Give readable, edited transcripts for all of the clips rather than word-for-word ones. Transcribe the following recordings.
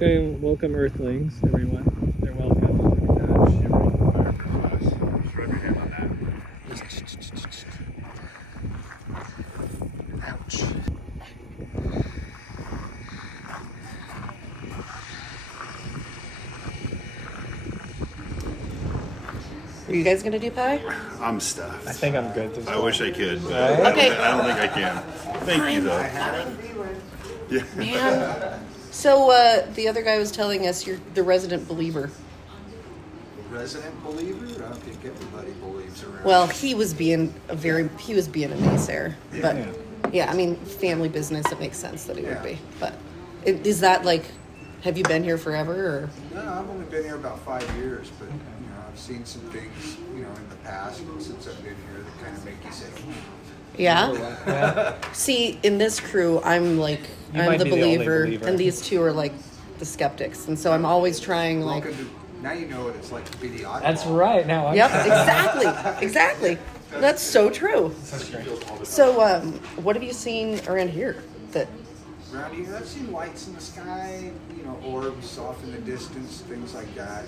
welcome Earthlings, everyone. They're welcome. Ouch. Are you guys gonna do pie? I'm stuffed. I think I'm good. I wish I could, but Okay. I don't think I can. Thank you, though. Yeah. Man. So the other guy was telling us you're the resident believer. Resident believer? I don't think everybody believes around. Well, he was being a naysayer, but yeah, I mean, family business. It makes sense that he would be. But is that like, have you been here forever or? No, I've only been here about 5 years, but I've seen some things, in the past and since I've been here that kind of make you say, Yeah. See, in this crew, I'm like, You I'm might the be the only believer, believer. and these two are like the skeptics, and so I'm always trying like. welcome to, now you know what it's like to be the oddball. That's right. Now I'm Yep, exactly. That's so true. So, what have you seen around here? That Around here, I've seen lights in the sky, orbs off in the distance, things like that.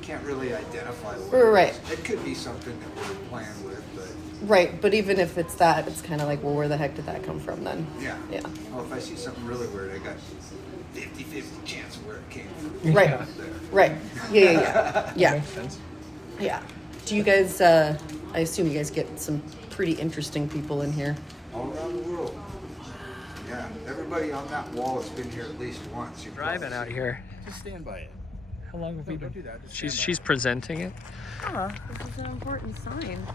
Can't really identify what Right. it is. It could be something that we're playing with, but right, but even if it's that, it's kind of like, well, where the heck did that come from then? yeah. Yeah. Well, if I see something really weird, I got 50-50 chance of where it came from. Right. Yeah. There. Right. Yeah. Makes sense. Yeah. Do you guys? I assume you guys get some pretty interesting people in here. All around the world. Yeah, everybody on that wall has been here at least once. You've Driving out here. Just stand by it. How long have we been? Don't do that. Just She's presenting it. Oh, this is an important sign.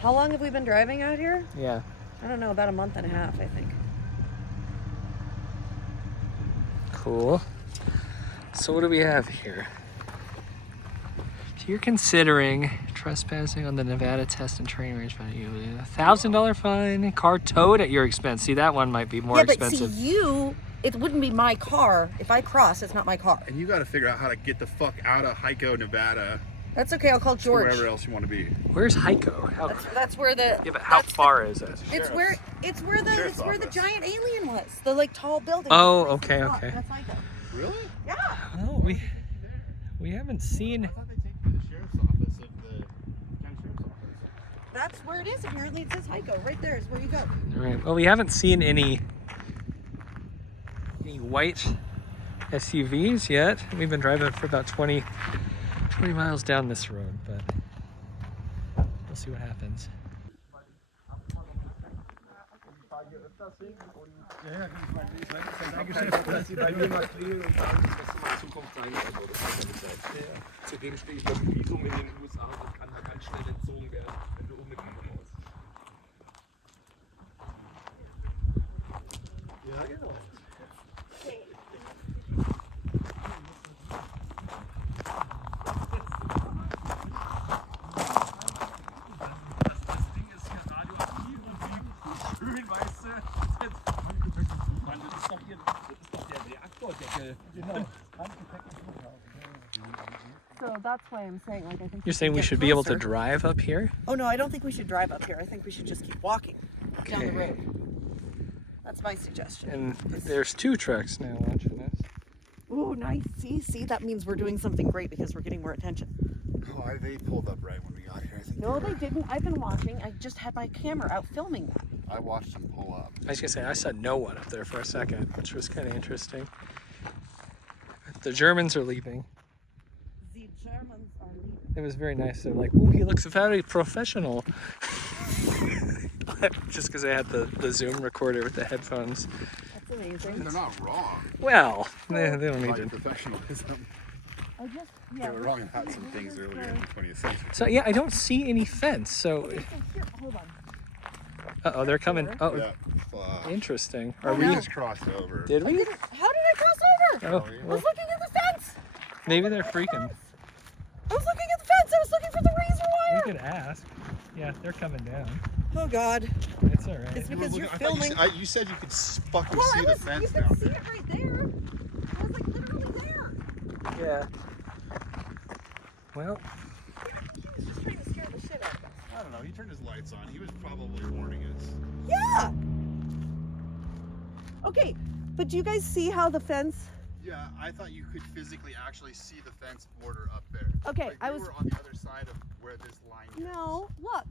How long have we been driving out here? Yeah. I don't know, about a month and a half, I think. Cool. So what do we have here? If you're considering trespassing on the Nevada Test and Training Range, $1,000 fine, car towed at your expense. See, that one might be more expensive. But see, it wouldn't be my car. If I cross, it's not my car. And you got to figure out how to get the fuck out of Hico, Nevada, That's okay, I'll call or George. wherever else you want to be. Where's Hico? That's where the. Yeah, but how far is it? It's where Sheriff's the office. giant alien was. The like tall building. Oh, okay. That's like that. Really? Yeah. Oh, we haven't seen. I thought they take you to the sheriff's office of the county sheriff's office. That's where it is. Apparently, it says Hico. Right there is where you go. Right. Well, we haven't seen any white SUVs yet. We've been driving for about 20 miles down this road, but we'll see what happens. Zudem steht das Visum in den USA, das kann da ganz schnell entzogen werden, wenn du mit ihm raus. Ja, genau. Das Ding ist hier radioaktiv und wie schön, weißt du? Mann, das ist doch der Reaktordeckel. Genau. So that's why I'm saying, like, I think. You're saying we should be able to drive up here? Oh no, I don't think we should drive up here. I think we should just keep walking down the road. That's my suggestion. And there's 2 trucks now watching us. Ooh, nice. See, that means we're doing something great because we're getting more attention. Oh, they pulled up right when we got here. I think No, they didn't. I've been watching. I just had my camera out filming that. I watched them pull up. I was gonna say I saw no one up there for a second, which was kind of interesting. The Germans are leaving. The Germans are leaving. It was very nice. They're like, "Ooh, he looks very professional." Just because I had the Zoom recorder with the headphones. That's amazing. They're not wrong. Well, they don't need Like to. professionalism. I just, They were wrong about some things earlier in the 20th century. So yeah, I don't see any fence. So, Okay, so here, hold on. oh, they're coming. Oh, Yeah. Fuck. interesting. Are We we? just crossed over. Did we? How did I cross over? Oh, I well, was looking at the fence. maybe they're freaking. I was looking at the fence. I was looking for the razor We wire. could ask. Yeah, they're coming down. Oh God. It's all right. It's because you're I thought filming. you said you could fucking Well, see I the was, fence you down could see there. it right there. I was like literally there. Yeah. Well, He was just trying to scare the shit out of us. I don't know. He turned his lights on. He was probably warning us. Yeah. Okay, but do you guys see how the fence Yeah, I thought you could physically actually see the fence border up there. Okay, Like, I we was. were on the other side of where this line goes. No, look.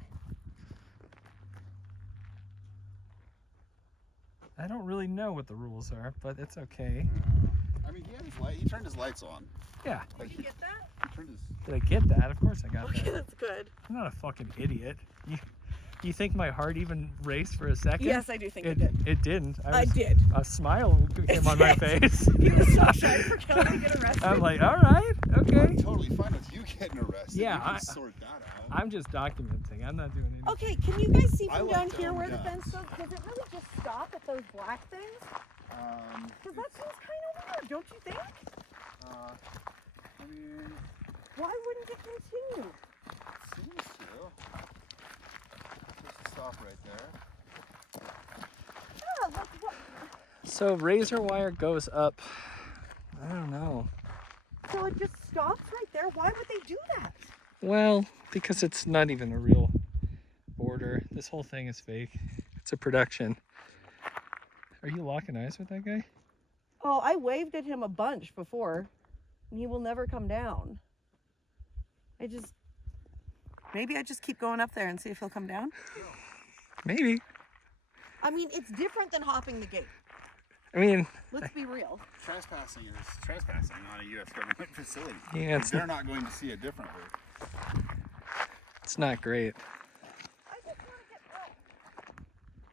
I don't really know what the rules are, but it's okay. I mean, he had his light. He turned his lights on. Yeah. Like, Did you get that? he turned his. Did I get that? Of course I got Okay, that. that's good. I'm not a fucking idiot. You think my heart even raced for a second? Yes, I do think it did. It didn't. I did. A smile came on my face. He was so shy for Kelly to get arrested. I'm like, all right, okay. I'm totally fine with you getting arrested. Yeah, You can I- sort that out. I'm just documenting. I'm not doing anything. Okay, can you guys see I from like down to here own where the guns. fence goes? Does it really just stop at those black things? Because that seems kind of weird, don't you think? I mean, Why wouldn't it continue? it seems to. Just stop right there. Yeah, like what? So razor wire goes up. I don't know. So it just stops right there? Why would they do that? Well, because it's not even a real border. This whole thing is fake. It's a production. Are you locking eyes with that guy? Oh, I waved at him a bunch before, and he will never come down. Maybe I just keep going up there and see if he'll come down. Maybe. I mean, it's different than hopping the gate. I mean, Let's be real. Trespassing is trespassing on a U.S. government facility. yeah, it's, They're not going to see it differently. it's not great. I just want to get out.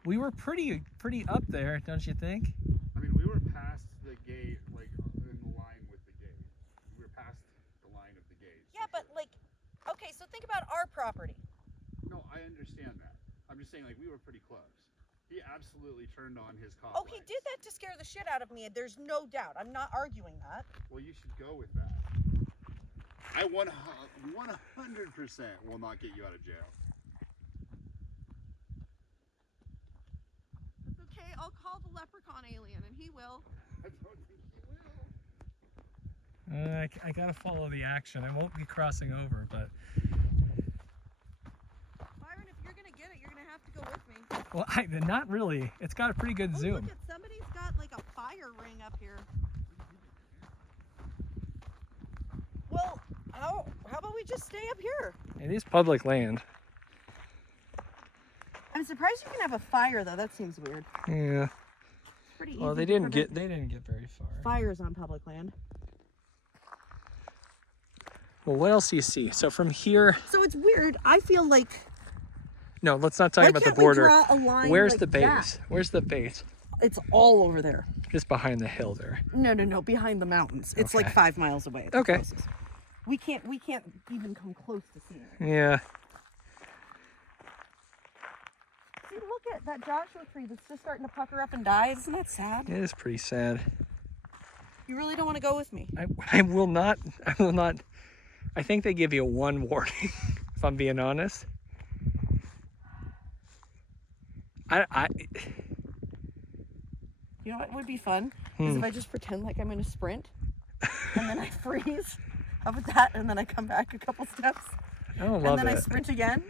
We were pretty up there, don't you think? I mean, we were past the gate, like in the line with the gate. We were past the line of the gate. Yeah, but like, okay, so think about our property. No, I understand that. I'm just saying, like, we were pretty close. He absolutely turned on his cop Oh, he lights. did that to scare the shit out of me. There's no doubt. I'm not arguing that. Well, you should go with that. I 100% will not get you out of jail. It's okay. I'll call the leprechaun alien, and he will. I don't think you will. I gotta follow the action. I won't be crossing over, but Byron, if you're gonna get it, you're gonna have to go with me. well, not really. It's got a pretty good Oh, zoom. look at somebody's got like a fire ring up here. Well, how about we just stay up here? It is public land. I'm surprised you can have a fire though. That seems weird. Yeah. Pretty easy. Well, they to didn't prevent get very far. fires on public land. Well, what else do you see? So from here, So it's weird. I feel like no, let's not talk why about the can't we border. draw a line Where's like the base? that? Where's the base? It's all over there. Just behind the hill there. No, behind the mountains. It's like Okay. 5 miles away. at the Okay. closest. We can't even come close to seeing it. Yeah. See, look at that Joshua tree that's just starting to pucker up and die. Isn't that sad? It is pretty sad. You really don't want to go with me. I will not. I think they give you one warning, if I'm being honest. You know what would be fun? Hmm. Is if I just pretend like I'm in a sprint and then I freeze. How about that? And then I come back a couple steps I don't and love then I it. sprint again.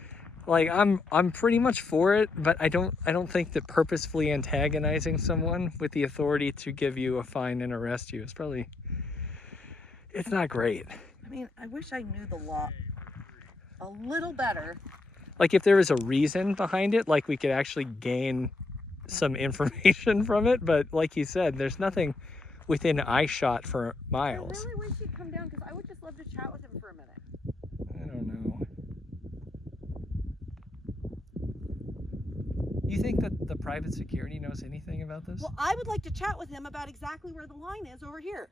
Like I'm pretty much for it, but I don't think that purposefully antagonizing someone with the authority to give you a fine and arrest you is probably, it's not great. I mean, I wish I knew the law a little better. Like if there was a reason behind it, like we could actually gain some information from it, but like you said, there's nothing within eye shot for I miles. really wish he'd come down because I would just love to chat with him for a minute. I don't know. You think that the private security knows anything about this? Well, I would like to chat with him about exactly where the line is over here.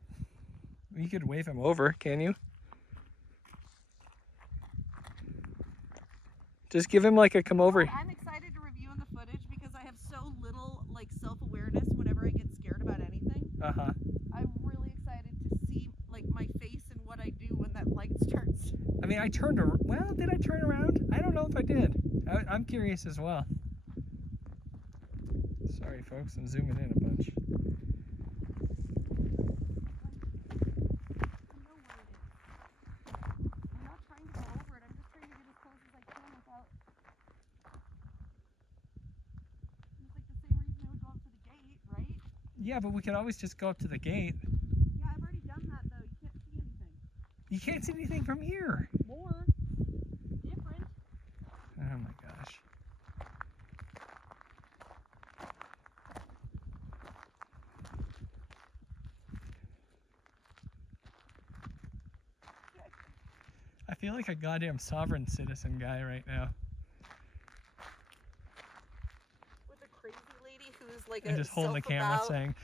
You could wave him over, can you? Just give him like a come over. I'm excited to review the footage because I have so little like self-awareness whenever I get scared about anything. Uh-huh. I'm really excited to see like my face and what I do when that light starts. I mean, I turned around. Well, did I turn around? I don't know if I did. I'm curious as well. Sorry, folks. I'm zooming in a bunch. I know where it is. I'm not trying to go over it. I'm just trying to get as close as I can without. It's like the same reason I would go up to the gate, right? Yeah, but we could always just go up to the gate. Yeah, can't see anything from here. More different. Oh my gosh. I feel like a goddamn sovereign citizen guy right now. With a crazy lady who's like And a just holding the camera self-avowed- saying,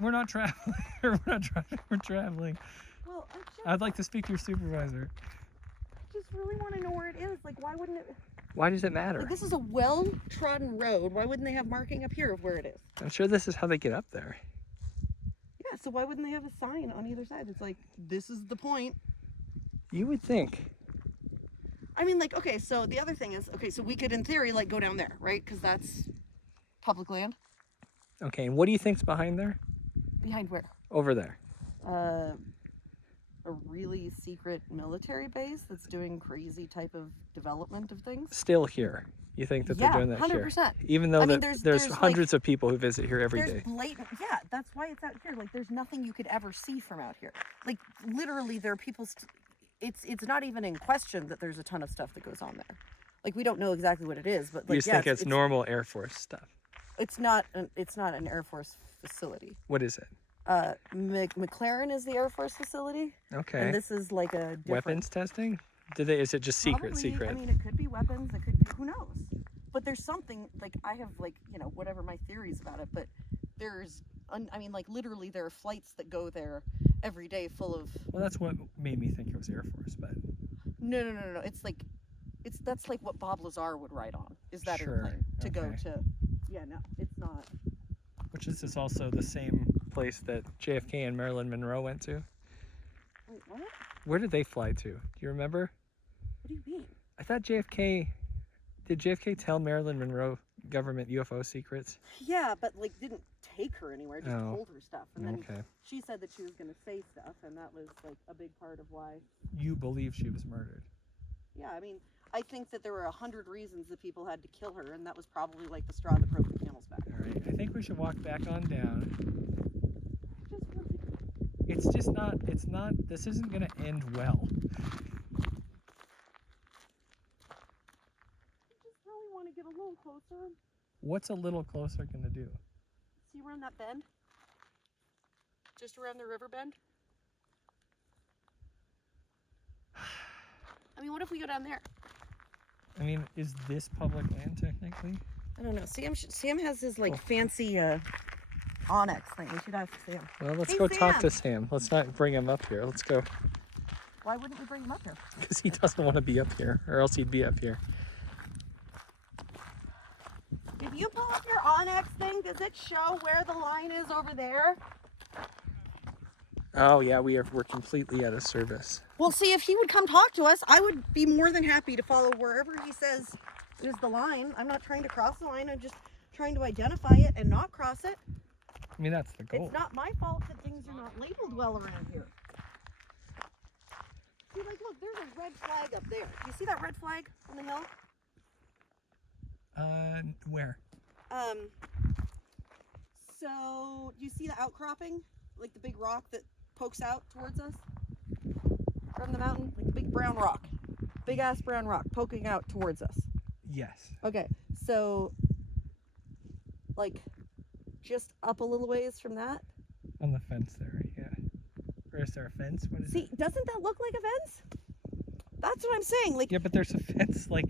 we're not traveling. we're traveling. Well, I'd like to speak to your supervisor. I just really want to know where it is. Like, why wouldn't it? Why does it matter? Like, this is a well-trodden road. Why wouldn't they have marking up here of where it is? I'm sure this is how they get up there. Yeah, so why wouldn't they have a sign on either side? It's like, this is the point. You would think. I mean, like, okay, so the other thing is, okay, so we could, in theory, like, go down there, right? Because that's public land. Okay, and what do you think's behind there? Behind where? Over there. A really secret military base that's doing crazy type of development of things. Still here. You think that they're doing that 100%. here? Even though I mean, there's there's hundreds of people who visit here every There's day. blatant, yeah, that's why it's out here. Like, there's nothing you could ever see from out here. Like, literally, there are people. It's not even in question that there's a ton of stuff that goes on there. Like, we don't know exactly what it is, but like, You just think it's normal Air Force stuff. It's not an Air Force facility. What is it? McLaren is the Air Force facility. Okay. And this is like a different, Weapons testing? Is it just secret? Probably, Secret. I mean, it could be weapons. It could be, who knows? But there's something, like, I have, like, you know, whatever my theories about it, but there's, I mean, like, literally there are flights that go there every day full of... Well, that's what made me think it was Air Force, but... No. It's like, that's like what Bob Lazar would ride on, is that Sure, airplane, to go okay. to... Yeah, no, it's not. Which this is also the same place that JFK and Marilyn Monroe went to. Wait, what? Where did they fly to? Do you remember? What do you mean? I thought JFK... Did JFK tell Marilyn Monroe government UFO secrets? Yeah, but, like, didn't take her anywhere, just Oh, told her stuff. And then okay. she said that she was going to say stuff, and that was, like, a big part of why... You believe she was murdered. Yeah, I mean, I think that there were 100 reasons that people had to kill her, and that was probably, like, the straw that broke the camel's back. All right, I think we should walk back on down. Just really... It's just not, this isn't going to end well. really want to get a little closer. What's a little closer going to do? See around that bend? Just around the river bend? I mean, what if we go down there? I mean, is this public land technically? I don't know. Sam has his, like, fancy onyx thing. We should ask Sam. Well, let's Hey, go talk to Sam. Sam. Let's not bring him up here. Let's go. Why wouldn't we bring him up here? Because he doesn't want to be up here, or else he'd be up here. If you pull up your onyx thing, does it show where the line is over there? Oh yeah, we're completely out of service. Well, see, if he would come talk to us, I would be more than happy to follow wherever he says is the line. I'm not trying to cross the line. I'm just trying to identify it and not cross it. I mean, that's the goal. It's not my fault that things are not labeled well around here. See, like, look, there's a red flag up there. You see that red flag on the hill? Where? So, do you see the outcropping? Like the big rock that pokes out towards us from the mountain? Like the big brown rock. Big ass brown rock poking out towards us. Yes. Okay, so, like, just up a little ways from that. On the fence there, yeah. Or is there a fence? What is See, it? doesn't that look like a fence? That's what I'm saying. Like, Yeah, but there's a fence like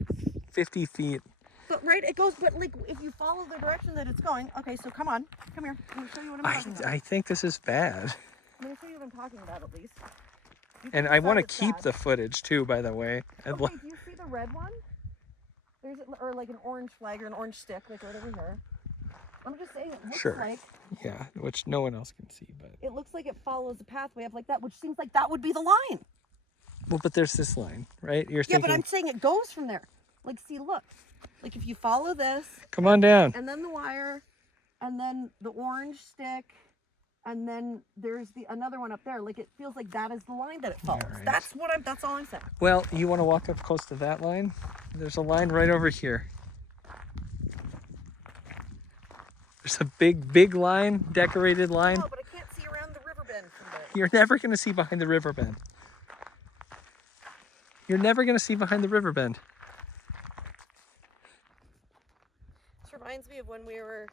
50 feet. but right, it goes, but like, if you follow the direction that it's going, okay, so come on, come here. I'm gonna show you what I'm talking about. I think this is bad. I'm gonna show you what I'm talking about at least. You And can I want to decide keep it's the footage too, by the way. I'd Okay, do you see the red one? There's, or like an orange flag or an orange stick, like right over here. I'm just saying, it looks Sure. like, Yeah, which no one else can see, but... it looks like it follows a pathway up like that, which seems like that would be the line. Well, but there's this line, right? You're Yeah, thinking... but I'm saying it goes from there. Like, see, look. Like, if you follow this, Come on down. and then the wire, and then the orange stick, and then there's another one up there. Like, it feels like that is the line that it follows. right. That's all I'm saying. Well, you want to walk up close to that line? There's a line right over here. There's a big line, decorated line. No, but I can't see around the river bend from there. You're never going to see behind the river bend. You're never going to see behind the river bend. This reminds me of when we were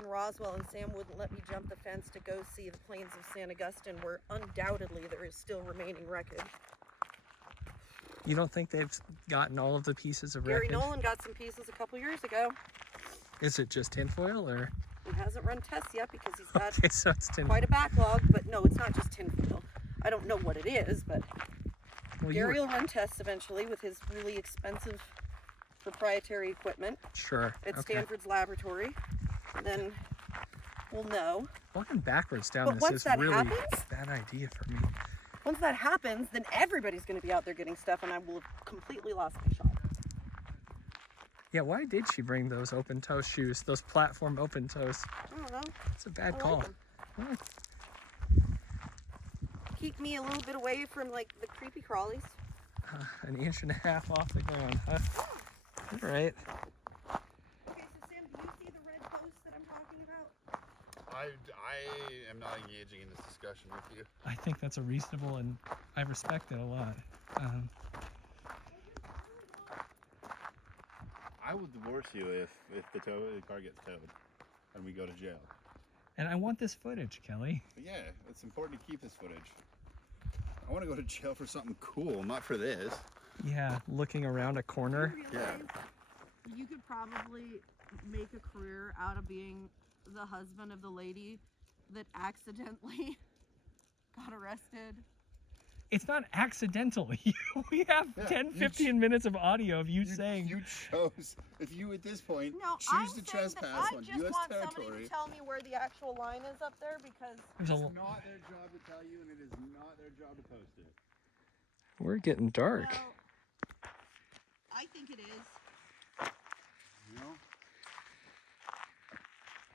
in Roswell and Sam wouldn't let me jump the fence to go see the plains of San Augustine, where undoubtedly there is still remaining wreckage. You don't think they've gotten all of the pieces of Gary wreckage? Nolan got some pieces a couple years ago. Is it just tinfoil or? He hasn't run tests yet because he's got Okay, so it's tinfoil. quite a backlog, but no, it's not just tinfoil. I don't know what it is, but Well, Gary will run tests eventually with his really expensive proprietary equipment Sure. at Okay. Stanford's laboratory. And then we'll know. Walking backwards down But this once is that really happens- a bad idea for me. Once that happens, then everybody's going to be out there getting stuff, and I will have completely lost my shot. Yeah, why did she bring those open toe shoes? Those platform open toes? I don't know. It's a bad I call. like 'em. Keep me a little bit away from like the creepy crawlies. An inch and a half off the ground, huh? All right. Okay, so Sam, do you see the red post that I'm talking about? I am not engaging in this discussion with you. I think that's a reasonable, and I respect it a lot. I will divorce you if the car gets towed and we go to jail. And I want this footage, Kelly. But yeah, it's important to keep this footage. I want to go to jail for something cool, not for this. Yeah, looking around a corner. Yeah. You could probably make a career out of being the husband of the lady that accidentally got arrested. It's not accidental. We have Yeah, 10, you 15 minutes of audio of you saying. You chose, if you at this point No, I'm choose to saying that trespass I on just U.S. want somebody territory. to tell me where the actual line is up there, because There's a, It's not their job to tell you, and it is not their job to post it. we're getting dark. well, I think it is. You know?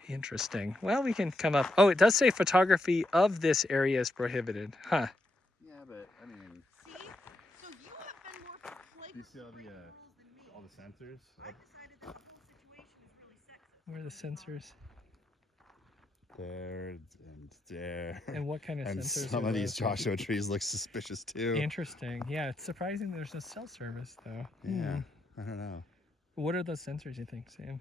Interesting. Well, we can come up. Oh, it does say photography of this area is prohibited. Huh. Yeah, but I mean, See? So you have been more flagrant you see all breaking the rules than me. all the sensors. I decided that the whole situation is really sexist. Where are the sensors? There and there. And what kind of And sensors? some are of these those? Joshua trees look suspicious too. Interesting. Yeah, it's surprising there's no cell service though. Yeah, I don't know. What are those sensors you think, Sam?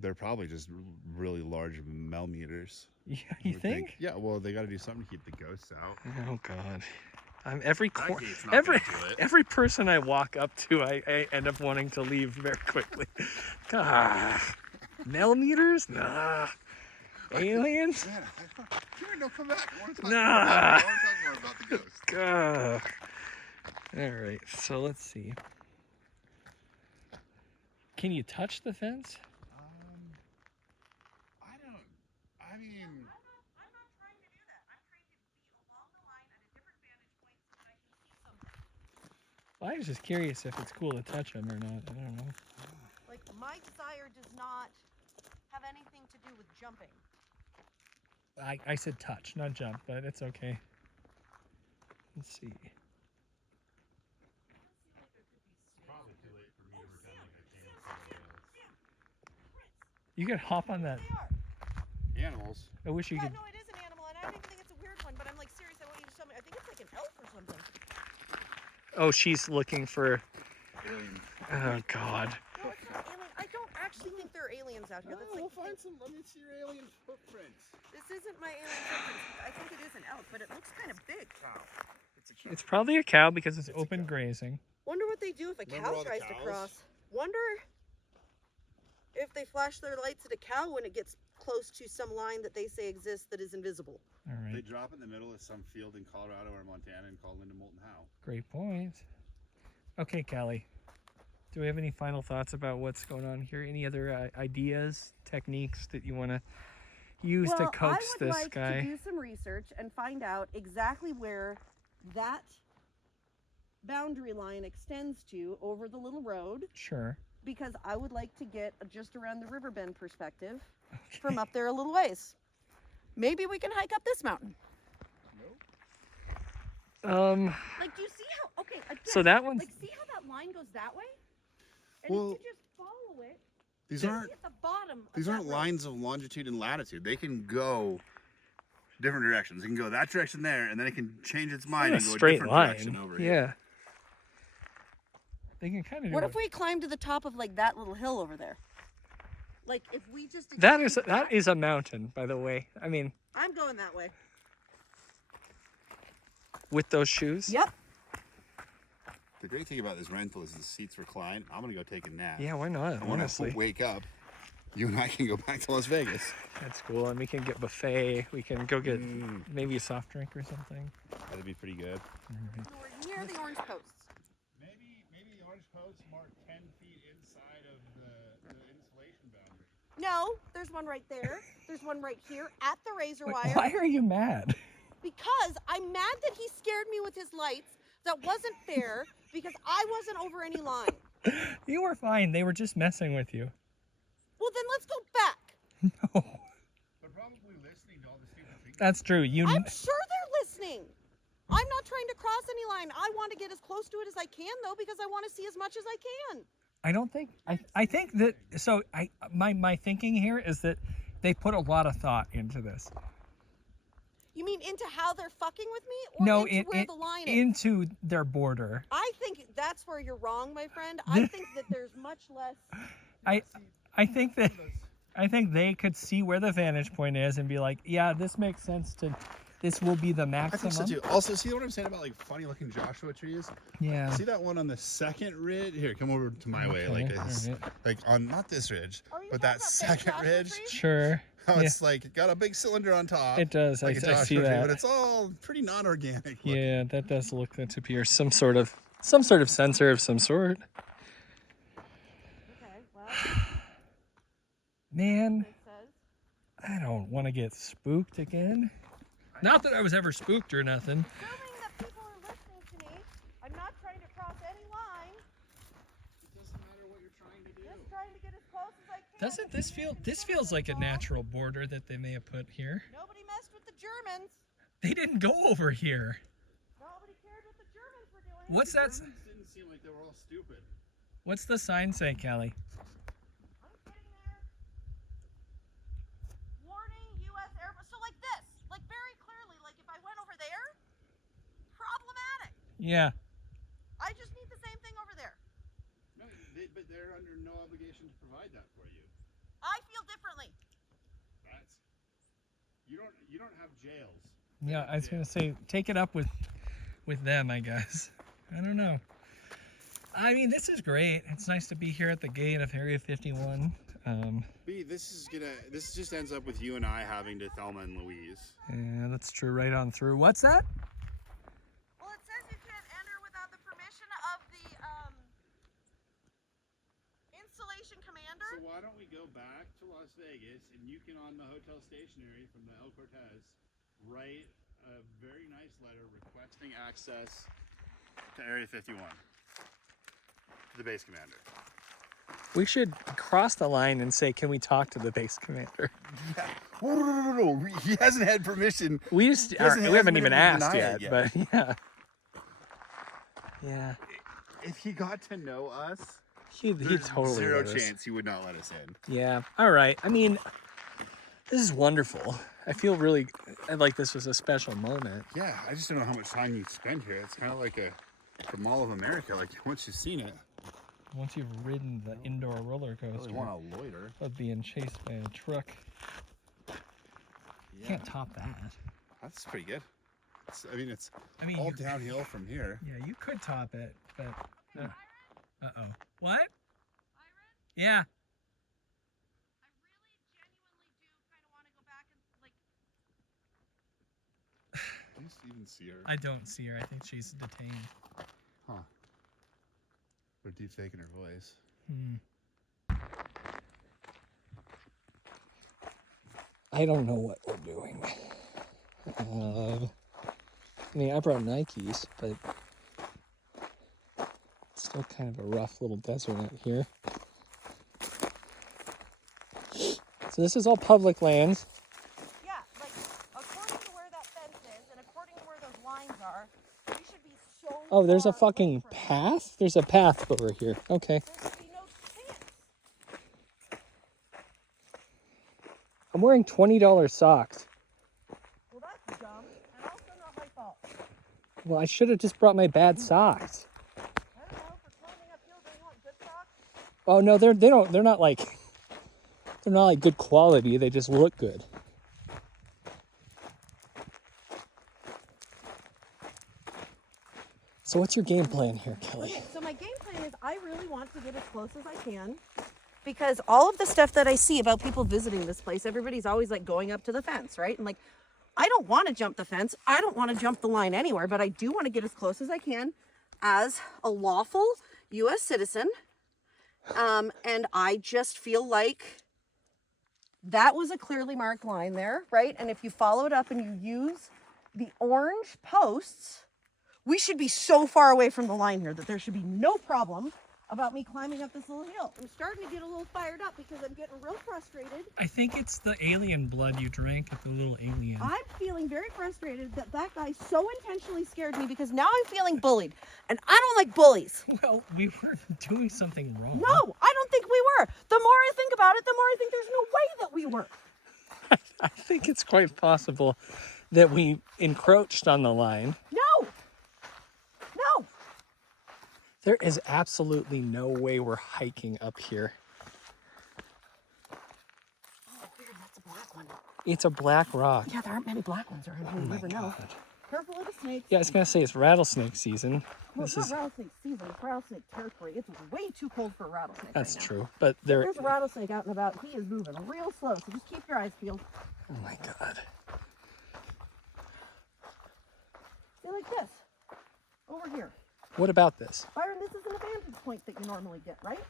They're probably just really large millimeters. Yeah, I you would think? Yeah, well, they got to do something to keep the ghosts out. Oh God. I'm every That gate's not every gonna do it. every person I walk up to, I end up wanting to leave very quickly. God. Millimeters? Nah. Aliens? Man, no, come back. I want to talk Nah. more about it. I want to talk more about the ghosts. God. All right, so let's see. Can you touch the fence? I mean, I'm not trying to do that. I'm trying to be along the line at a different vantage point so that I can see something. Well, I was just curious if it's cool to touch them or not. I don't know. Like, my desire does not have anything to do with jumping. I said touch, not jump, but it's okay. Let's see. probably too late for me to pretend like I can't see somebody else. You could hop on that. They are. Animals. I wish you Yeah, could. no, it is an animal, and I don't even think it's a weird one, but I'm like, serious, I want you to show me. I think it's like an elk or something. Oh, she's looking for. Aliens. Oh God. No, it's not alien. I don't actually think there are aliens out here. That's like, we'll find some. Let me see your alien footprints. this isn't my alien footprint. I think it is an elk, but it looks kind of big. Cow. It's a cow. It's probably a cow because it's It's a open cow. grazing. Wonder what they do if a Remember cow all the tries to cows? cross. Wonder if they flash their lights at a cow when it gets close to some line that they say exists that is invisible. All They right. drop in the middle of some field in Colorado or Montana and call Linda Moulton Howe. Great point. Okay, Callie. Do we have any final thoughts about what's going on here? Any other ideas, techniques that you want to use to coax I would this like guy? to do some research and find out exactly where that boundary line extends to over the little road, Sure. because I would like to get a just around the river bend perspective Okay. from up there a little ways. Maybe we can hike up this mountain. Like, do you see how? Okay, again, So that one's. like, see how that line goes that way? And Well, if you just follow it, These you aren't see at the bottom. of these that aren't road. lines of longitude and latitude. They can go different directions. It can go that direction there, and then it can change its mind a and go a straight different line. direction over Yeah. here. They can kind of do What it. if we climb to the top of like that little hill over there? Like if we just That extend is a mountain, by the way. I mean, I'm going that way. with those shoes. Yep. The great thing about this rental is the seats recline. I'm gonna go take a nap. Yeah, why not? And when Honestly, I wake up, you and I can go back to Las Vegas. that's cool. And we can get buffet. We can go get maybe a soft drink or something. That'd be pretty good. We're near the orange posts. Maybe the orange posts mark 10 feet inside of the installation boundary. No, there's one right there. There's one right here at the razor Wait, wire. why are you mad? Because I'm mad that he scared me with his lights. That wasn't fair because I wasn't over any line. You were fine. They were just messing with you. Well, then let's go back. No, They're probably listening to all the stupid things. that's true. I'm sure they're listening. I'm not trying to cross any line. I want to get as close to it as I can, though, because I want to see as much as I can. I don't think. I think that. So my thinking here is that they put a lot of thought into this. You mean into how they're fucking with me, or No, into where the line is? into their border. I think that's where you're wrong, my friend. I think that there's much less. I think that. I think they could see where the vantage point is and be like, yeah, this makes sense to. This will be the I maximum. think so too. Also, see what I'm saying about like funny looking Joshua trees? Yeah. See that one on the second ridge? Here, come over to my way, like Okay, this, alright. like on not this ridge, Are you but talking that about big second Joshua ridge. trees? Sure. How Yeah. it's like got a big cylinder on top. It does. Like a I Joshua see tree, that. but it's all pretty non-organic. looking. Yeah, that does look that to be some sort of sensor of some sort. Okay, well, Man, it says. I don't want to get spooked again. Not that I was ever spooked or nothing. Assuming that people are listening to me, I'm not trying to cross any line. It doesn't matter what you're trying to do. Just trying to get as close as I can. Doesn't this feel? This feels like a natural border that they may have put here. Nobody messed with the Germans. They didn't go over here. Nobody cared what the Germans were doing. What's that? Germans didn't seem like they were all stupid. What's the sign say, Callie? I'm getting there. Warning, U.S. Air. So like this, like very clearly, like if I went over there, problematic. Yeah. I just need the same thing over there. No, but they're under no obligation to provide that for you. I feel differently. That's you don't have jails. Yeah, I was gonna say, take it up with them, I guess. I don't know. I mean, this is great. It's nice to be here at the gate of Area 51. B, this just ends up with you and I having to Thelma and Louise. Yeah, that's true. Right on through. What's that? Well, it says you can't enter without the permission of the installation commander. So why don't we go back to Las Vegas and you can on the hotel stationery from the El Cortez write a very nice letter requesting access to Area 51 to the base commander. We should cross the line and say, can we talk to the base commander? Yeah. No. He hasn't had permission. We just Doesn't we haven't been even able to asked deny yet, it yet. but yeah. Yeah. If he got to know us, He there's totally zero let us. chance he would not let us in. Yeah. All right. I mean, this is wonderful. I feel really like this was a special moment. Yeah, I just don't know how much time you spend here. It's kind of like the Mall of America. Like once you've seen it, Once you've ridden the indoor roller you coaster really want to loiter. of being chased by a truck, you can't top that. That's pretty good. I mean, I mean, all you- downhill from here. Yeah, you could top it, but. Uh-oh. What? Yeah. I really genuinely do kind of want to go back and like. Do you even see her? I don't see her. I think she's detained. Huh. Or deep faking her voice. I don't know what we're doing. I mean, I brought Nikes, but it's still kind of a rough little desert out here. So this is all public land. Yeah, like according to where that fence is and according to where those lines are, we should be so. Oh, there's a far away fucking from it. path? There's a path over here. Okay. There should be no chance. I'm wearing $20 socks. Well, that's dumb and also not my fault. Well, I should have just brought my bad socks. I don't know, for climbing up hills Oh no, they're not like good quality. They just look good. So what's your game plan here, Kelly? Okay, so my game plan is I really want to get as close as I can because all of the stuff that I see about people visiting this place, everybody's always like going up to the fence, right? And like, I don't want to jump the fence. I don't want to jump the line anywhere, but I do want to get as close as I can as a lawful U.S. citizen. And I just feel like that was a clearly marked line there, right? And if you follow it up and you use the orange posts, we should be so far away from the line here that there should be no problem about me climbing up this little hill. I'm starting to get a little fired up because I'm getting real frustrated. I think it's the alien blood you drank at the little alien. I'm feeling very frustrated that that guy so intentionally scared me because now I'm feeling bullied. And I don't like bullies. Well, we weren't doing something wrong. No, I don't think we were. The more I think about it, the more I think there's no way that we were. I think it's quite possible that we encroached on the line. No. No. There is absolutely no way we're hiking up here. Oh, weird, that's a black one. It's a black rock. Yeah, there aren't many black ones around here. You never know. God. Careful of the snakes. Yeah, I was gonna say it's rattlesnake season. Well, This it's is not rattlesnake season. It's rattlesnake territory. It's way too cold for a rattlesnake. that's right now. true, but there. There's a rattlesnake out and about. He is moving real slow, so just keep your eyes peeled. Oh my God. Be like this. Over here. What about this? Byron, this is an vantage point that you normally get, right?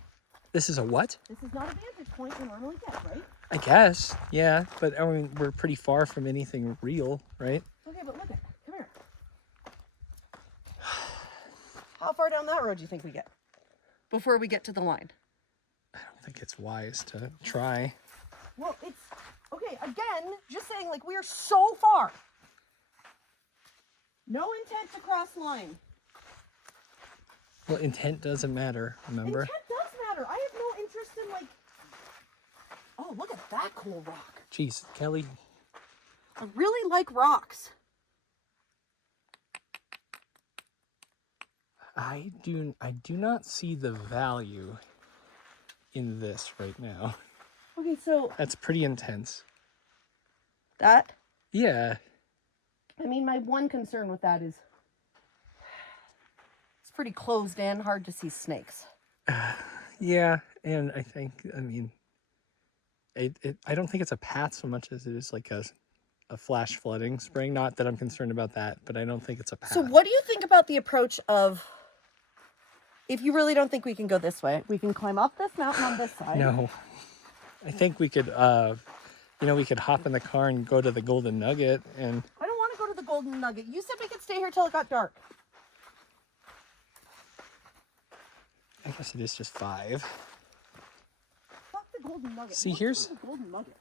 This is a what? This is not a vantage point you normally get, right? I guess, yeah, but I mean we're pretty far from anything real, right? Okay, but look at come here. How far down that road do you think we get before we get to the line? I don't think it's wise to try. Well, it's okay. Again, just saying, like we are so far. No intent to cross line. Well, intent doesn't matter, remember? Intent does matter. I have no interest in like. Oh, look at that cool rock. Jeez, Kelly. I really like rocks. I do not see the value in this right now. Okay, so That's pretty intense. that. Yeah. I mean, my one concern with that is it's pretty closed in, hard to see snakes. Yeah, and I think, I mean, I don't think it's a path so much as it is like a flash flooding spring. Not that I'm concerned about that, but I don't think it's a path. So what do you think about the approach of, if you really don't think we can go this way, we can climb up this mountain on this side. No. I think we could, we could hop in the car and go to the Golden Nugget and... I don't want to go to the Golden Nugget. You said we could stay here till it got dark. I guess it is just 5. Fuck the Golden Nugget. See, Let's here's- go to the Golden Nugget.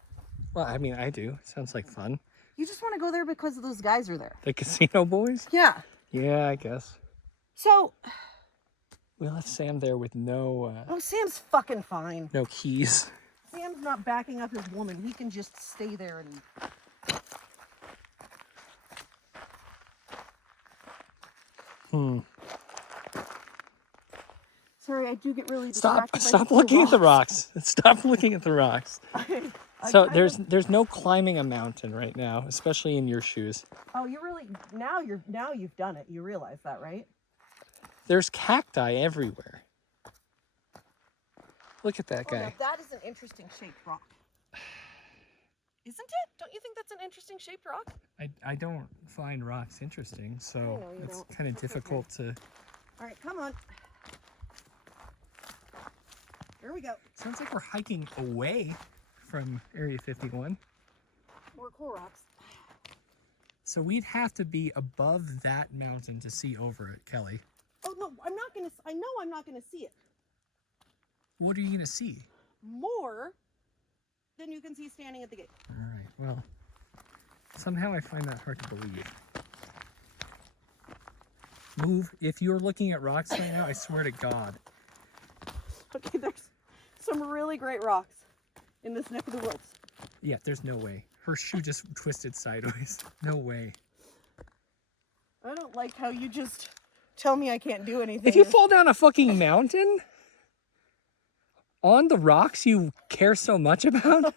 Well, I mean, I do. It sounds like fun. You just want to go there because those guys are there. The casino boys? Yeah. Yeah, I guess. So, We left Sam there with no Sam's fucking fine. no keys. Sam's not backing up his woman. He can just stay there and... Sorry, I do get really distracted. by Stop the looking at the rocks. Stop looking at the rocks. I So kind there's no climbing a mountain right now, especially in your shoes. Oh, you really... Now you've done it. You realize that, right? There's cacti everywhere. Look at that Oh, now guy. that is an interesting shaped rock. Isn't it? Don't you think that's an interesting shaped rock? I don't find rocks interesting, so know you it's don't. kind of It's okay. difficult to... All right, come on. Here we go. Sounds like we're hiking away from Area 51. More cool rocks. So we'd have to be above that mountain to see over it, Kelly. Oh no, I'm not gonna. I know I'm not gonna see it. What are you going to see? More than you can see standing at the gate. All right, well, somehow I find that hard to believe. Move. If you're looking at rocks right now, I swear to God. Okay, there's some really great rocks in this neck of the woods. Yeah, there's no way. Her shoe just twisted sideways. No way. I don't like how you just tell me I can't do anything. If you fall down a fucking mountain, On the rocks you care so much about?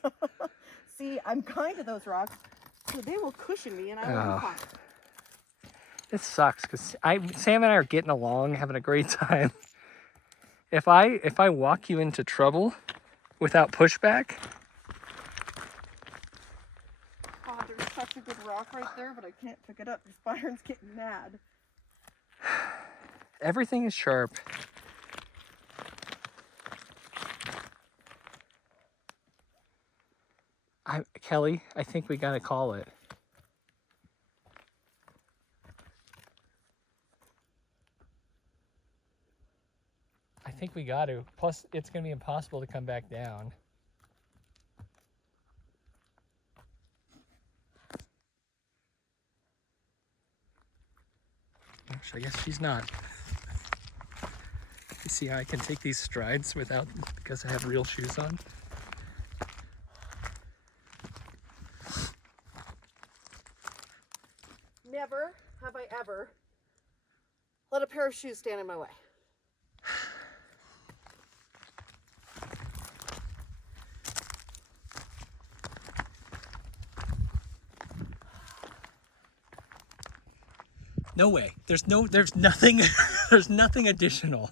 See, I'm kind to those rocks, so they will cushion me and I will Oh. be fine. It sucks because Sam and I are getting along, having a great time. If I walk you into trouble without pushback, Oh, there's such a good rock right there, but I can't pick it up because Byron's getting mad. everything is sharp. Kelly, I think we gotta call it. I think we got to. Plus, it's gonna be impossible to come back down. Gosh, I guess she's not. You see how I can take these strides without, because I have real shoes on? Never have I ever let a pair of shoes stand in my way. No way. There's nothing, there's nothing additional.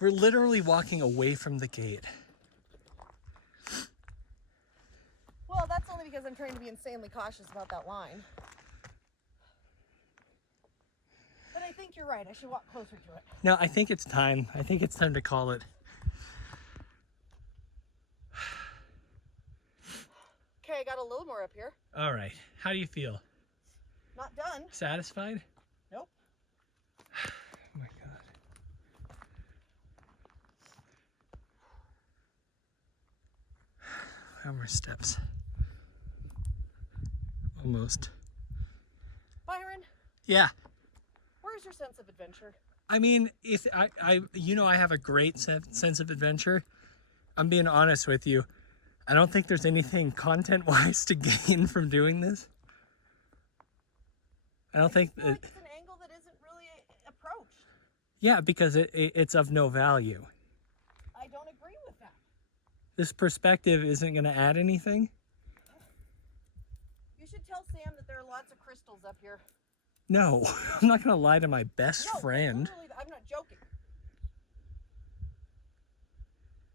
We're literally walking away from the gate. Well, that's only because I'm trying to be insanely cautious about that line. But I think you're right. I should walk closer to it. No, I think it's time. I think it's time to call it. Okay, I got a little more up here. All right. How do you feel? Not done. Satisfied? Nope. Oh my God. How many steps? Almost. Byron, Yeah. where's your sense of adventure? I mean, if I have a great sense of adventure. I'm being honest with you. I don't think there's anything content-wise to gain from doing this. I don't think I feel like it's an angle that isn't really approached. yeah, because it's of no value. I don't agree with that. This perspective isn't going to add anything. You should tell Sam that there are lots of crystals up here. No, I'm not going to lie to my best No, friend. literally, I'm not joking.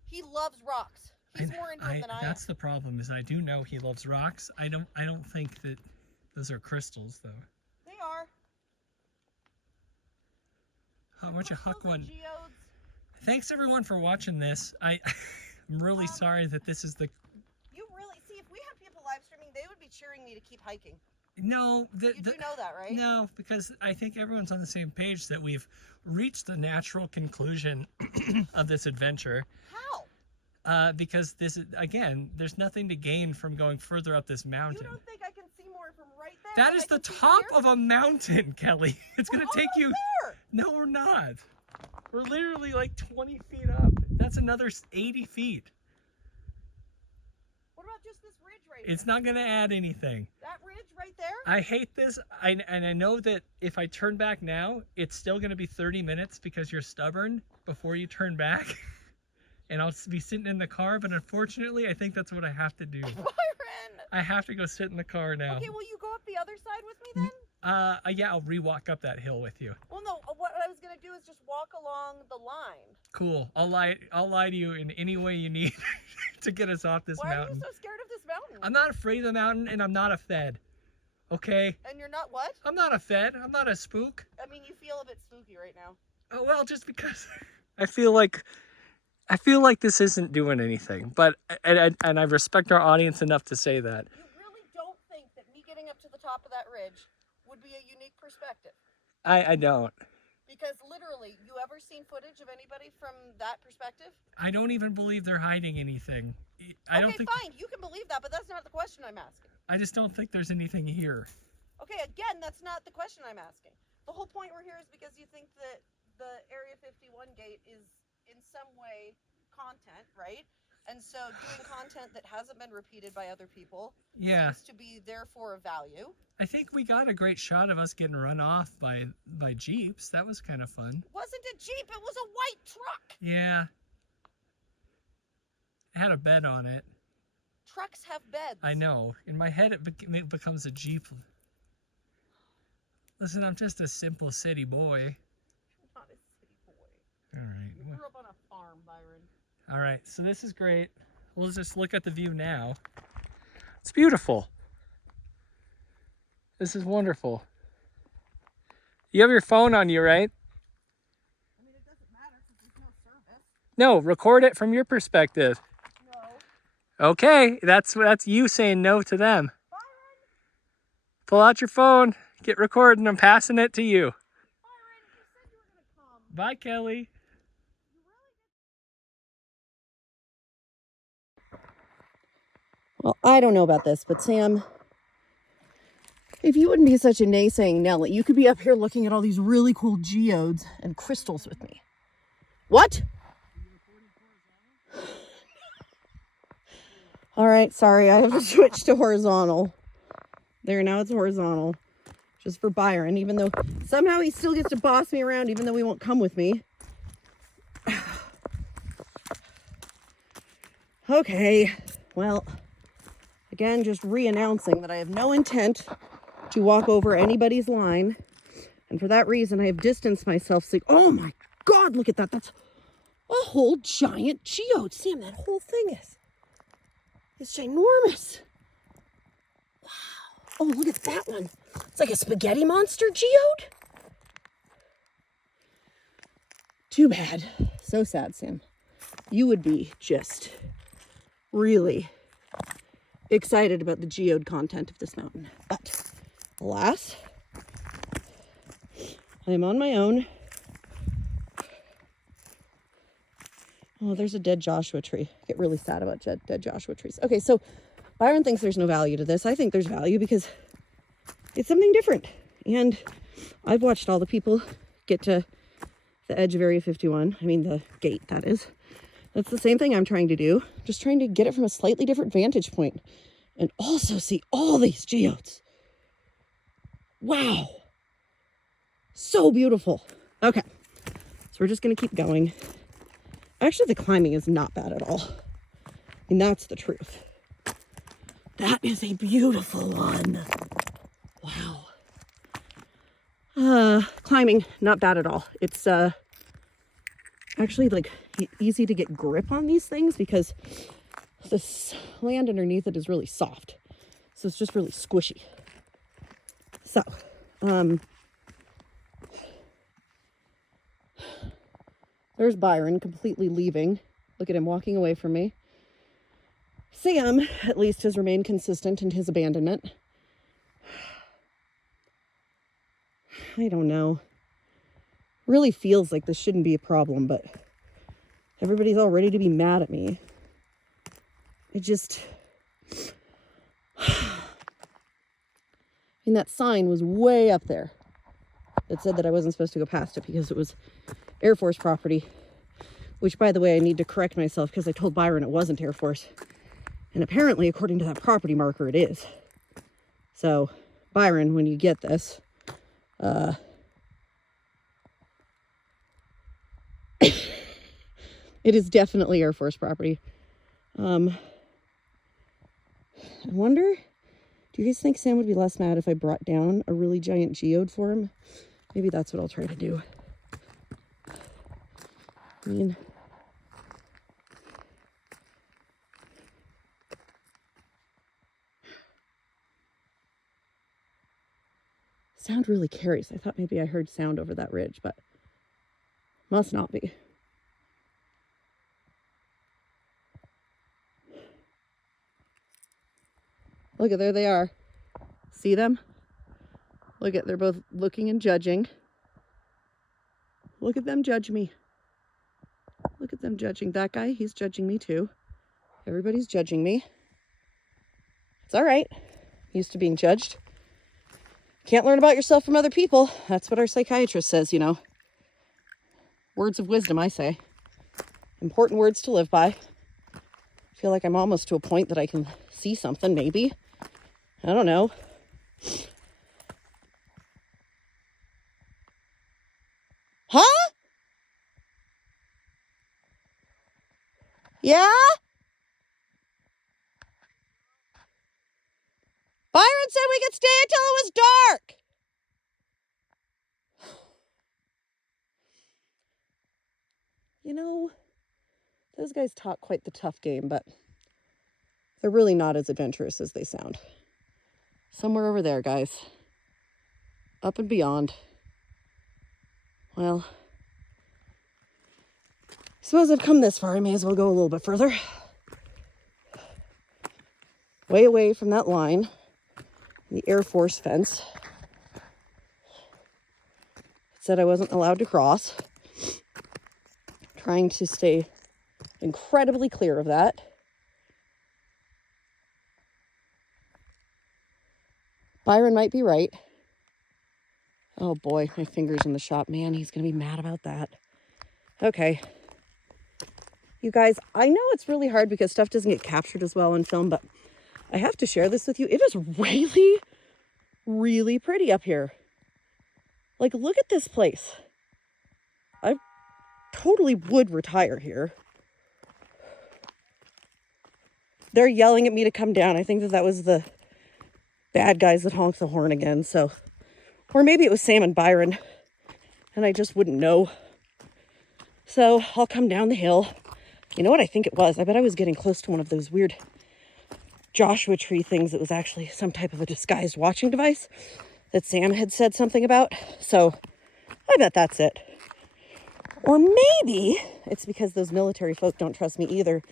He loves rocks. He's more into it than I am. That's the problem. Is I do know he loves rocks. I don't think that those are crystals though. They are. How much a huck Crystals and one? geodes. Thanks everyone for watching this. I'm really sorry that this is the You really see if we had people live streaming, they would be cheering me to keep hiking. no You do know that, right? no, because I think everyone's on the same page that we've reached the natural conclusion of this adventure. How? Because this is again, there's nothing to gain from going further up this You mountain. don't think I can see more from right there? That than is I the can see top here? of a mountain, Kelly. It's We're gonna take almost you. there. No, we're not. We're literally like 20 feet up. That's another 80 feet. What about just this ridge right here? It's not gonna add anything. That ridge right there? I hate this. And I know that if I turn back now, it's still gonna be 30 minutes because you're stubborn before you turn back. And I'll be sitting in the car, but unfortunately, I think that's what I have to do. Byron! I have to go sit in the car now. Okay, will you go up the other side with me then? Yeah, I'll re-walk up that hill with you. Well, no, what I was going to do is just walk along the line. Cool. I'll lie to you in any way you need to get us off this Why are mountain. you so scared of this mountain? I'm not afraid of the mountain, and I'm not a fed. Okay? And you're not what? I'm not a fed. I'm not a spook. I mean, you feel a bit spooky right now. Oh, well, just because I feel like this isn't doing anything. But and I respect our audience enough to say that. You really don't think that me getting up to the top of that ridge would be a unique perspective? I don't. Because literally, you ever seen footage of anybody from that perspective? I don't even believe they're hiding anything. I don't Okay, think. fine, you can believe that, but that's not the question I'm asking. I just don't think there's anything here. Okay, again, that's not the question I'm asking. The whole point we're here is because you think that the Area 51 gate is in some way content, right? And so doing content that hasn't been repeated by other people Yeah. seems to be therefore of value. I think we got a great shot of us getting run off by Jeeps. That was kind of fun. It wasn't a Jeep, it was a white truck. Yeah. It had a bed on it. Trucks have beds. I know. In my head, it becomes a Jeep. Listen, I'm just a simple city boy. You're not a city boy. All right. You grew up on a farm, Byron. All right. So this is great. We'll just look at the view now. It's beautiful. This is wonderful. You have your phone on you, right? I mean, it doesn't matter because there's no service. No, record it from your perspective. No. Okay, that's you saying no to them. Byron! Pull out your phone, get recording. I'm passing it to you. Byron, you said you were going to come. Bye, Kelly. Well, I don't know about this, but Sam, if you wouldn't be such a naysaying Nelly, you could be up here looking at all these really cool geodes and crystals with me. What? All right, sorry, I have to switch to horizontal. There, now it's horizontal. Just for Byron, even though somehow he still gets to boss me around, even though he won't come with me. Okay, well, again, just re-announcing that I have no intent to walk over anybody's line. And for that reason, I have distanced myself. So, oh my God, look at that. That's a whole giant geode. Sam, that whole thing is ginormous. Wow. Oh, look at that one. It's like a spaghetti monster geode. Too bad. So sad, Sam. You would be just really excited about the geode content of this mountain. But alas, I am on my own. Oh, there's a dead Joshua tree. I get really sad about dead Joshua trees. Okay, so Byron thinks there's no value to this. I think there's value because it's something different. And I've watched all the people get to the edge of Area 51. I mean, the gate, that is. That's the same thing I'm trying to do. Just trying to get it from a slightly different vantage point and also see all these geodes. Wow. So beautiful. Okay, so we're just going to keep going. Actually, the climbing is not bad at all. And that's the truth. That is a beautiful one. Wow. Climbing, not bad at all. It's actually like easy to get grip on these things because this land underneath it is really soft. So it's just really squishy. So, there's Byron completely leaving. Look at him walking away from me. Sam, at least, has remained consistent in his abandonment. I don't know. Really feels like this shouldn't be a problem, but everybody's all ready to be mad at me. It just... And that sign was way up there. It said that I wasn't supposed to go past it because it was Air Force property. Which, by the way, I need to correct myself because I told Byron it wasn't Air Force. And apparently, according to that property marker, it is. So, Byron, when you get this, it is definitely Air Force property. I wonder, do you guys think Sam would be less mad if I brought down a really giant geode for him? Maybe that's what I'll try to do. I mean, sound really carries. I thought maybe I heard sound over that ridge, but must not be. Look at, there they are. See them? Look at, they're both looking and judging. Look at them judge me. Look at them judging. That guy, he's judging me too. Everybody's judging me. It's all right. Used to being judged. Can't learn about yourself from other people. That's what our psychiatrist says, you know. Words of wisdom, I say. Important words to live by. feel like I'm almost to a point that I can see something, maybe. I don't know. Huh? Yeah? Byron said we could stay until it was dark. You know, those guys talk quite the tough game, but they're really not as adventurous as they sound. Somewhere over there, guys. Up and beyond. Well, I suppose I've come this far. I may as well go a little bit further. Way away from that line. The Air Force fence. It said I wasn't allowed to cross. Trying to stay incredibly clear of that. Byron might be right. Oh boy, my finger's in the shop. Man, he's gonna be mad about that. Okay. You guys, I know it's really hard because stuff doesn't get captured as well on film, but I have to share this with you. It is really, really pretty up here. Like, look at this place. I totally would retire here. They're yelling at me to come down. I think that was the bad guys that honked the horn again. So, or maybe it was Sam and Byron, and I just wouldn't know. So I'll come down the hill. You know what I think it was? I bet I was getting close to one of those weird Joshua tree things that was actually some type of a disguised watching device that Sam had said something about. So I bet that's it. Or maybe it's because those military folk don't trust me either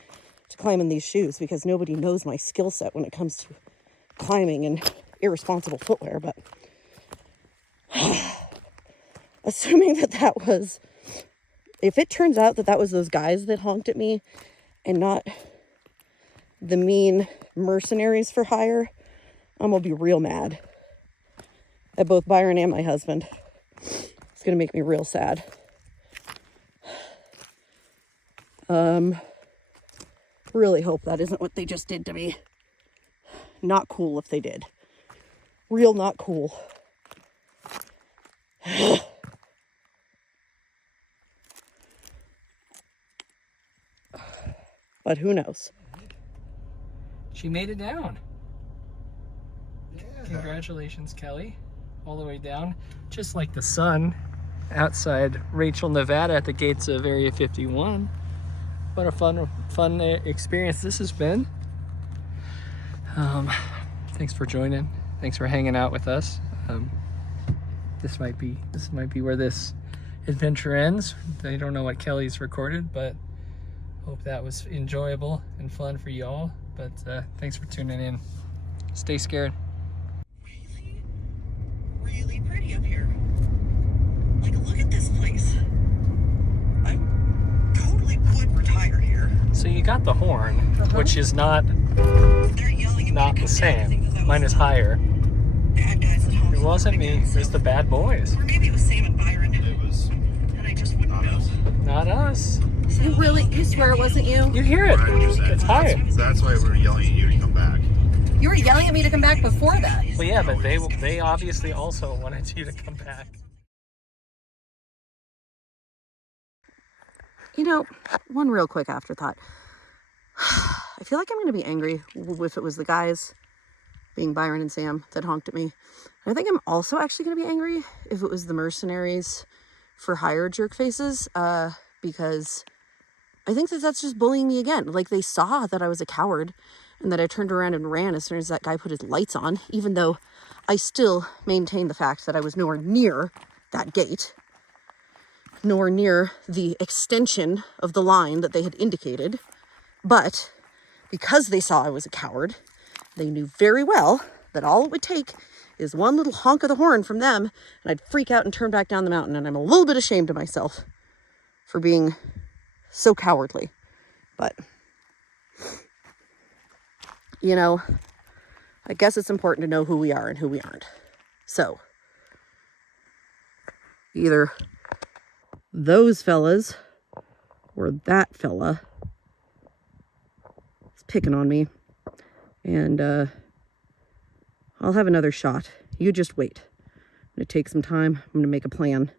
to climb in these shoes, because nobody knows my skill set when it comes to climbing and irresponsible footwear. But assuming that was, if it turns out that was those guys that honked at me and not the mean mercenaries for hire, I'm gonna be real mad at both Byron and my husband. It's gonna make me real sad. Really hope that isn't what they just did to me. Not cool if they did. Real not cool. But who knows? She made it down. Congratulations, Kelly. All the way down. Just like the sun outside Rachel, Nevada at the gates of Area 51. What a fun experience this has been. Thanks for joining. Thanks for hanging out with us. This might be where this adventure ends. I don't know what Kelly's recorded, but hope that was enjoyable and fun for y'all. But thanks for tuning in. Stay scared. Really, really pretty up here. Like, look at this place. I totally would retire here. So you got the horn, which is not They're yelling at not me to the come down. I think same. that Mine was is higher. bad guys at home. It wasn't me. It was the bad boys. Or maybe it was Sam and Byron. It was And I just wouldn't not know. us. Not us. You swear it wasn't you? You hear it. 100%. It's higher. That's why we were yelling at you to come back. You were yelling at me to come back before that. Well, yeah, but they obviously also wanted you to come back. You know, one real quick afterthought. I feel like I'm going to be angry if it was the guys, being Byron and Sam, that honked at me. And I think I'm also actually going to be angry if it was the mercenaries for hire jerk faces, because I think that that's just bullying me again. Like, they saw that I was a coward and that I turned around and ran as soon as that guy put his lights on, even though I still maintain the fact that I was nowhere near that gate, nor near the extension of the line that they had indicated. But because they saw I was a coward, they knew very well that all it would take is one little honk of the horn from them, and I'd freak out and turn back down the mountain. And I'm a little bit ashamed of myself for being so cowardly. But, you know, I guess it's important to know who we are and who we aren't. So, either those fellas or that fella is picking on me. And I'll have another shot. You just wait. I'm going to take some time. I'm going to make a plan.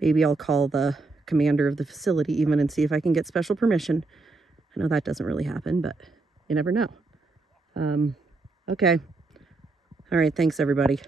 Maybe I'll call the commander of the facility even and see if I can get special permission. I know that doesn't really happen, but you never know. Okay. All right, thanks everybody.